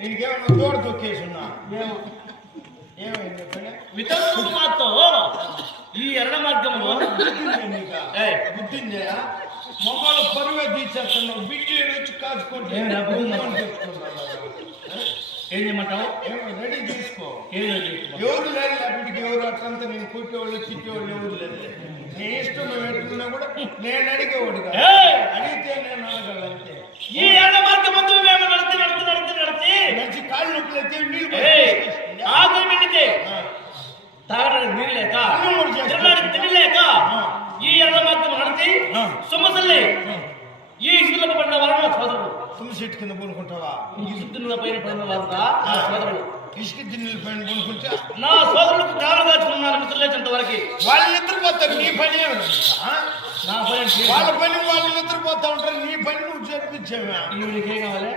నీకేమన్నా తోడు తొక్కేసున్నా ఏమైంది వితంతువు మాతో ఈ ఎర్ర మార్గంలో బుద్ధిందే మొక్కలు పరువే తీసేస్తున్నావు బిడ్డ వచ్చి కాచుకుంటే ఏం చేయమంటావు? రెడీ చేసుకో. ఏం ఎవరు లేదు అప్పటికి ఎవరు అట్లంతా నేను కొట్టేవాళ్ళు తిట్టేవాళ్ళు ఎవరు లేదు. నీ ఇష్టం నువ్వు పెట్టుకున్నా కూడా నేను అడిగేవాడు కాదు. అడిగితే నేను అడగలంతే. ఈ ఎర్ర మార్గం ముందు మేము నడిచి నడిచి నడిచి నడిచి నడిచి కాళ్ళు నొప్పులు అయితే నీళ్ళు ఆకలి పెట్టితే తాగడానికి నీళ్ళు లేక తినడానికి తిండి లేక ఈ ఎర్ర మార్గం నడిచి సొమ్మసల్లి ఈ ఇసుకలకు పడిన వారు సోదరుడు. తుమ్మి చెట్టు కింద పూనుకుంటావా? ఇసుక పైన పడిన వారు నా సోదరుడు. ఇసుక దిన్నెల పైన పూనుకుంటా నా సోదరులకు కాలు దాచుకున్నాను నిద్రలేచేంత వరకు. వాళ్ళు నిద్రపోతారు, నీ పని నా పని వాళ్ళ పని వాళ్ళు నిద్రపోతా ఉంటారు, నీ పని నువ్వు జరిపించావా? నీకేం కావాలి?